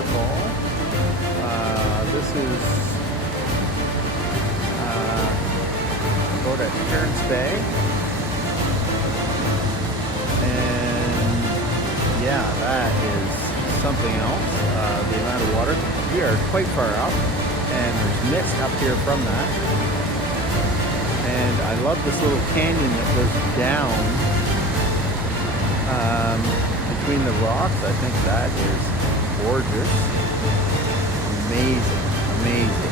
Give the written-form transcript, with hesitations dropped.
waterfall. This is about at Terrence Bay. And yeah, that is something else. The amount of water. We are quite far up, and there's mist up here from that. And I love this little canyon that goes down between the rocks. I think that is gorgeous. Amazing, amazing.